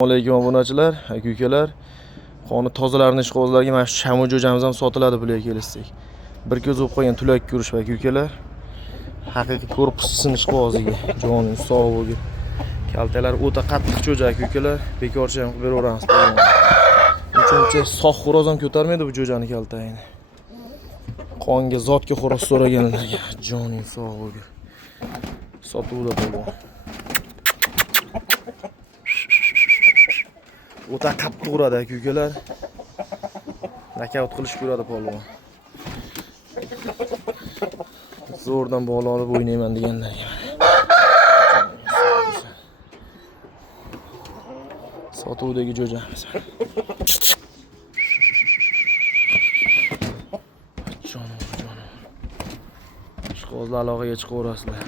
Assalomu alaykum obunachilar, aka-ukalar. Qoni tozalarni ishqibozlarga mana shu shamu jo'jamiz ham sotiladi bularga kelsak. Bir ko'z o'p qo'ygan tulak ko'rish aka-ukalar. Haqiqiy korpusni ishqiboziga joning sog' bo'lsin. Kaltalar o'ta qattiq jo'ja aka-ukalar, bekorchi ham qilib beraveramiz. Uchinchi sog' xo'roz ham ko'tarmaydi bu jo'jani kaltayini. Qonga zotga xo'roz so'raganlarga joning sog' bo'lsin. Sotuvda bo'lgan. O'ta qattiq uradi aka-ukalar. Nakavt qilish ko'radi polvon. Zo'rdan bola olib o'ynayman deganlarga. Sotuvdagi jo'jamiz. Jonim. Ishqozlar aloqaga chiqaverasizlar.